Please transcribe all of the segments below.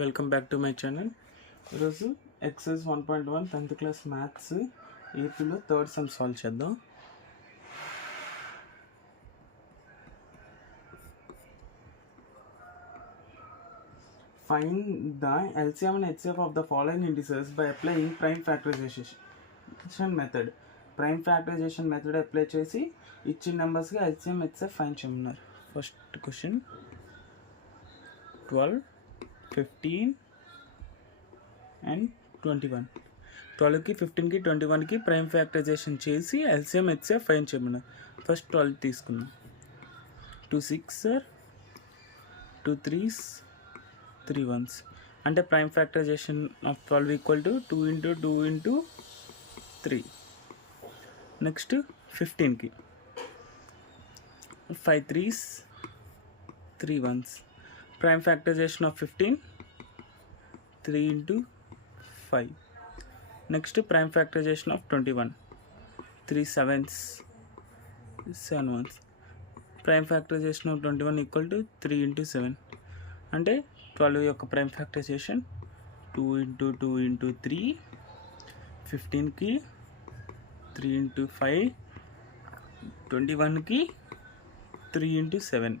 Welcome back to my channel. ఈరోజు exercise 1.1 10th class maths ఏపీలో third sum solve చేద్దాం. Find the LCM and HCF of the following indices by applying prime factorisation method. Prime factorisation method apply చేసి ఇచ్చిన నెంబర్స్కి LCM HCF find చేయమన్నారు. First question 12, 15 and 21. 12కి 15కి 21కి prime factorisation చేసి ఎల్సిఎం హెచ్సిఎఫ్ ఫైండ్ చేయమన్నారు. ఫస్ట్ 12 తీసుకున్నాం. 2 6 2 3s 3 1s అంటే prime factorisation of 12 equal to 2 into 2 into 3. Next 15కి 5 3s 3 1s prime factorization of 15 3 into 5. Next prime factorization of 21 3 7s 7 1s. Prime factorization of 21 equal to 3 into 7 అంటే 12 యొక్క prime factorization 2 into 2 into 3, 15కి 3 into 5, 21కి 3 into 7.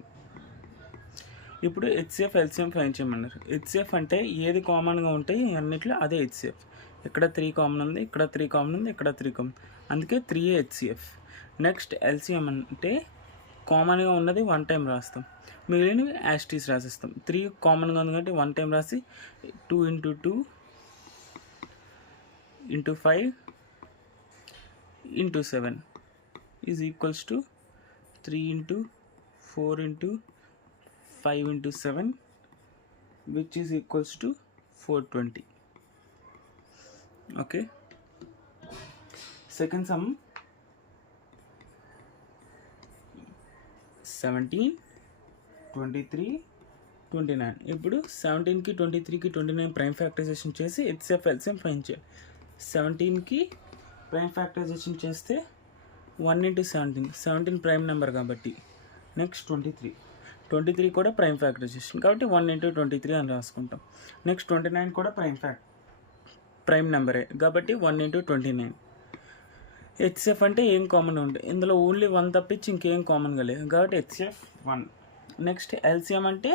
ఇప్పుడు HCF LCM find చేయమన్నారు. హెచ్సిఎఫ్ అంటే ఏది కామన్గా ఉంటాయి అన్నిట్లో అదే హెచ్సిఎఫ్. ఇక్కడ 3 కామన్ ఉంది, ఇక్కడ 3 కామన్ ఉంది, ఇక్కడ 3 కామన్, అందుకే 3 హెచ్సిఎఫ్. నెక్స్ట్ ఎల్సిఎం అంటే కామన్గా ఉన్నది 1 టైం రాస్తాం, మిగిలినవి యాస్టీస్ రాసిస్తాం. 3 కామన్గా ఉంది కాబట్టి 1 టైం రాసి 2 into 2 into 5 into 7 ఈజ్ ఈక్వల్స్ టు 3 into 4 into 5 into 7 which is equals to 420. Okay, second sum 17 23 29. ఇప్పుడు 17కి 23కి 29 ప్రైమ్ ఫ్యాక్టరైజేషన్ చేసి హెచ్సిఎఫ్ ఎల్సిఎం ఫైండ్ చేయాలి. 17కి ప్రైమ్ ఫ్యాక్టరైజేషన్ చేస్తే 1 into 17 ప్రైమ్ నెంబర్ కాబట్టి. నెక్స్ట్ 23 కూడా ప్రైమ్ ఫ్యాక్టరైజేషన్ కాబట్టి 1 into 23 అని రాసుకుంటాం. నెక్స్ట్ 29 కూడా ప్రైమ్ నెంబరే కాబట్టి 1 into 29. హెచ్సిఎఫ్ అంటే ఏం కామన్ ఉంటుంది, ఇందులో ఓన్లీ 1 తప్పించి ఇంకేం కామన్గా లేదు కాబట్టి హెచ్సిఎఫ్ 1. నెక్స్ట్ ఎల్సిఎం అంటే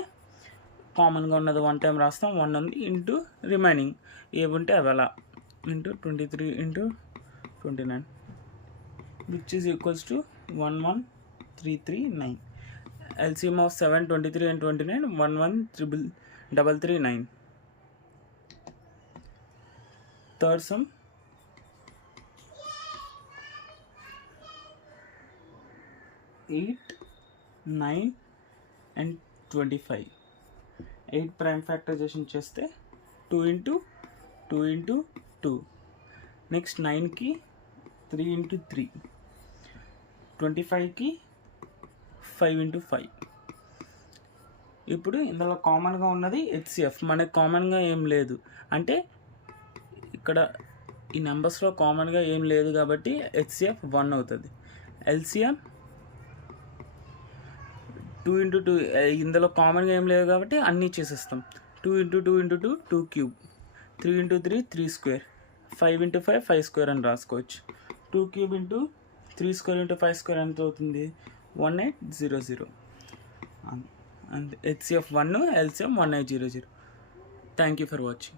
కామన్గా ఉన్నది 1 టైం రాస్తాం, 1 ఉంది ఇంటూ రిమైనింగ్ ఏవి ఉంటే అవి అలా ఇంటూ 23 into 29 which is equals to 11339. LCM of 7, 23 and 29 11339. Third sum 8, 9 and 25. 8 prime factorization చేస్తే 2 into 2 into 2. నెక్స్ట్ 9కి 3 into 3, 25కి 5 into 5. ఇప్పుడు ఇందులో కామన్గా ఉన్నది హెచ్సిఎఫ్, మనకి కామన్గా ఏం లేదు అంటే ఇక్కడ ఈ నెంబర్స్లో కామన్గా ఏం లేదు కాబట్టి హెచ్సిఎఫ్ 1 అవుతుంది. ఎల్సిఎం 2 into 2, ఇందులో కామన్గా ఏం లేదు కాబట్టి అన్నీ చేసేస్తాం. 2 into 2 into 2 2 cube, 3 into 3 3 square, 5 into 5 5 square అని రాసుకోవచ్చు. 2 cube into 3 square into 5 square ఎంత అవుతుంది, 1800. and HCF 1 LCM 1800. Thank you for watching.